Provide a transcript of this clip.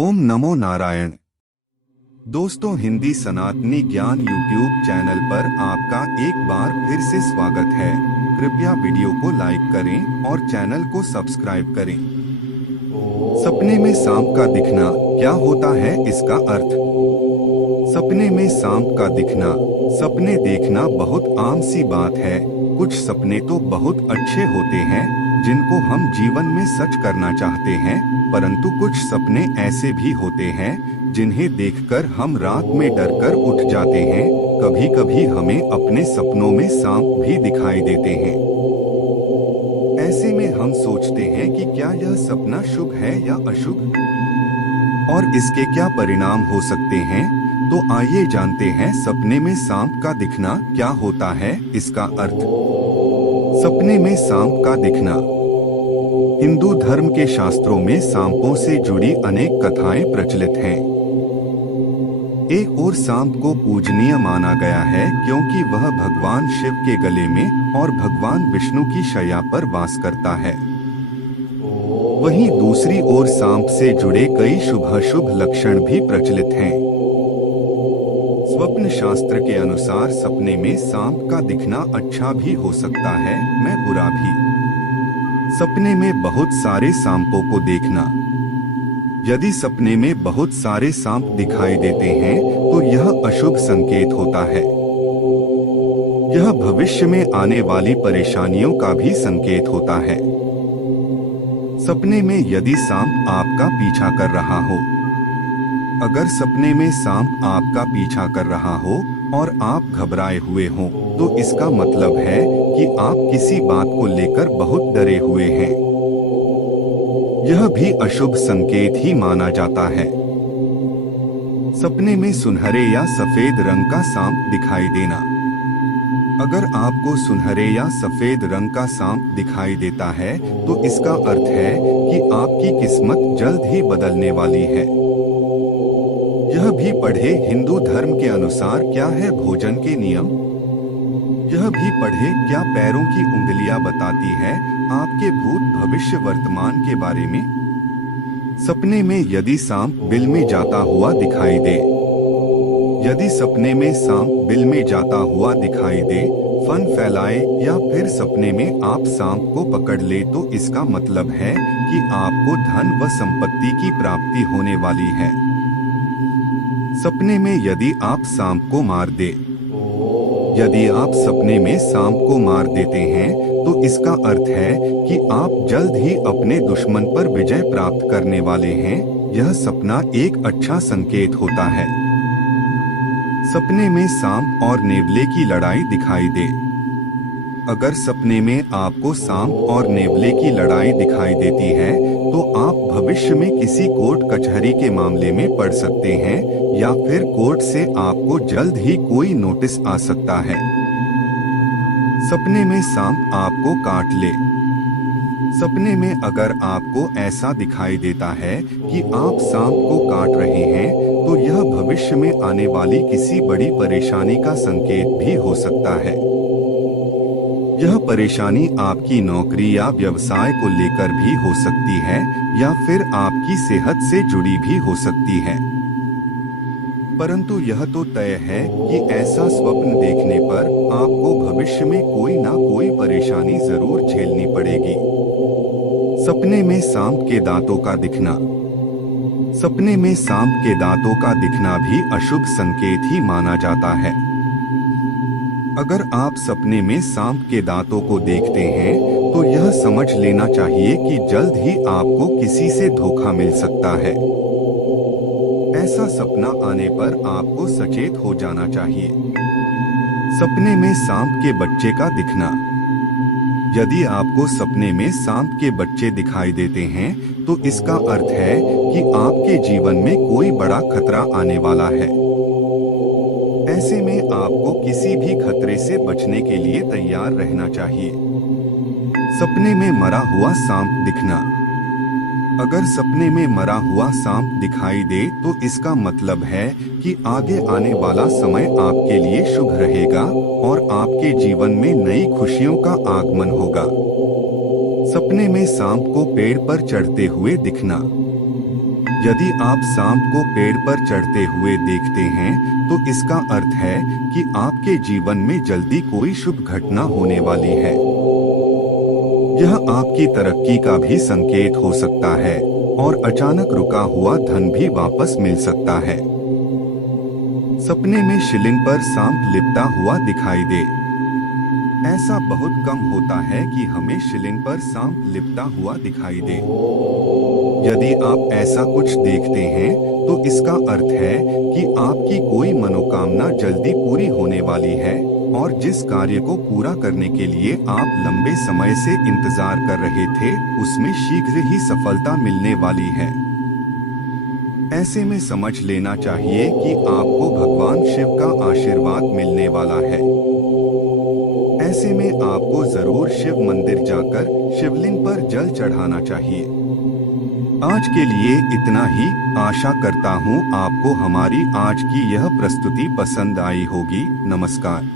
ओम नमो नारायण। दोस्तों, हिंदी सनातनी ज्ञान यूट्यूब चैनल पर आपका एक बार फिर से स्वागत है। कृपया वीडियो को लाइक करें और चैनल को सब्सक्राइब करें। सपने में सांप का दिखना क्या होता है, इसका अर्थ। सपने में सांप का दिखना, सपने देखना बहुत आम सी बात है। कुछ सपने तो बहुत अच्छे होते हैं जिनको हम जीवन में सच करना चाहते हैं, परंतु कुछ सपने ऐसे भी होते हैं जिन्हें देखकर हम रात में डरकर उठ जाते हैं। कभी कभी हमें अपने सपनों में सांप भी दिखाई देते हैं। ऐसे में हम सोचते हैं कि क्या यह सपना शुभ है या अशुभ, और इसके क्या परिणाम हो सकते हैं। तो आइए जानते हैं सपने में सांप का दिखना क्या होता है, इसका अर्थ। सपने में सांप का दिखना। हिंदू धर्म के शास्त्रों में सांपों से जुड़ी अनेक कथाएं प्रचलित हैं। एक और सांप को पूजनीय माना गया है क्योंकि वह भगवान शिव के गले में और भगवान विष्णु की शैया पर वास करता है। वहीं दूसरी ओर सांप से जुड़े कई शुभ लक्षण भी प्रचलित हैं। स्वप्न शास्त्र के अनुसार सपने में सांप का दिखना अच्छा भी हो सकता है, मैं बुरा भी। सपने में बहुत सारे सांपों को देखना। यदि सपने में बहुत सारे सांप दिखाई देते हैं तो यह अशुभ संकेत होता है। यह भविष्य में आने वाली परेशानियों का भी संकेत होता है। सपने में यदि सांप आपका पीछा कर रहा हो। अगर सपने में सांप आपका पीछा कर रहा हो और आप घबराए हुए हों, तो इसका मतलब है कि आप किसी बात को लेकर बहुत डरे हुए हैं। यह भी अशुभ संकेत ही माना जाता है। सपने में सुनहरे या सफेद रंग का सांप दिखाई देना। अगर आपको सुनहरे या सफेद रंग का सांप दिखाई देता है तो इसका अर्थ है कि आपकी किस्मत जल्द ही बदलने वाली है। यह भी पढ़े हिंदू धर्म के अनुसार क्या है भोजन के नियम। यह भी पढ़े क्या पैरों की उंगलियां बताती है आपके भूत भविष्य वर्तमान के बारे में। सपने में यदि सांप बिल में जाता हुआ दिखाई दे। यदि सपने में सांप बिल में जाता हुआ दिखाई दे, फन फैलाए या फिर सपने में आप सांप को पकड़ ले तो इसका मतलब है कि आपको धन व संपत्ति की प्राप्ति होने वाली है। सपने में यदि आप सांप को मार दे। यदि आप सपने में सांप को मार देते हैं तो इसका अर्थ है कि आप जल्द ही अपने दुश्मन पर विजय प्राप्त करने वाले हैं। यह सपना एक अच्छा संकेत होता है। सपने में सांप और नेवले की लड़ाई दिखाई दे। अगर सपने में आपको सांप और नेवले की लड़ाई दिखाई देती है तो आप भविष्य में किसी कोर्ट कचहरी के मामले में पड़ सकते हैं या फिर कोर्ट से आपको जल्द ही कोई नोटिस आ सकता है। सपने में सांप आपको काट ले। सपने में अगर आपको ऐसा दिखाई देता है कि आप सांप को काट रहे हैं तो यह भविष्य में आने वाली किसी बड़ी परेशानी का संकेत भी हो सकता है। यह परेशानी आपकी नौकरी या व्यवसाय को लेकर भी हो सकती है या फिर आपकी सेहत से जुड़ी भी हो सकती है। परंतु यह तो तय है कि ऐसा स्वप्न देखने पर आपको भविष्य में कोई ना कोई परेशानी जरूर झेलनी पड़ेगी। सपने में सांप के दांतों का दिखना। सपने में सांप के दांतों का दिखना भी अशुभ संकेत ही माना जाता है। अगर आप सपने में सांप के दांतों को देखते हैं तो यह समझ लेना चाहिए कि जल्द ही आपको किसी से धोखा मिल सकता है। ऐसा सपना आने पर आपको सचेत हो जाना चाहिए। सपने में सांप के बच्चे का दिखना। यदि आपको सपने में सांप के बच्चे दिखाई देते हैं तो इसका अर्थ है कि आपके जीवन में कोई बड़ा खतरा आने वाला है। ऐसे में आपको किसी भी खतरे से बचने के लिए तैयार रहना चाहिए। सपने में मरा हुआ सांप दिखना। अगर सपने में मरा हुआ सांप दिखाई दे तो इसका मतलब है कि आगे आने वाला समय आपके लिए शुभ रहेगा और आपके जीवन में नई खुशियों का आगमन होगा। सपने में सांप को पेड़ पर चढ़ते हुए दिखना। यदि आप सांप को पेड़ पर चढ़ते हुए देखते हैं तो इसका अर्थ है कि आपके जीवन में जल्दी कोई शुभ घटना होने वाली है। यह आपकी तरक्की का भी संकेत हो सकता है और अचानक रुका हुआ धन भी वापस मिल सकता है। सपने में शिवलिंग पर सांप लिपटा हुआ दिखाई दे। ऐसा बहुत कम होता है कि हमें शिवलिंग पर सांप लिपटा हुआ दिखाई दे। यदि आप ऐसा कुछ देखते हैं तो इसका अर्थ है कि आपकी कोई मनोकामना जल्दी पूरी होने वाली है और जिस कार्य को पूरा करने के लिए आप लंबे समय से इंतजार कर रहे थे उसमें शीघ्र ही सफलता मिलने वाली है। ऐसे में समझ लेना चाहिए कि आपको भगवान शिव का आशीर्वाद मिलने वाला है। ऐसे में आपको जरूर शिव मंदिर जाकर शिवलिंग पर जल चढ़ाना चाहिए। आज के लिए इतना ही। आशा करता हूँ आपको हमारी आज की यह प्रस्तुति पसंद आई होगी। नमस्कार।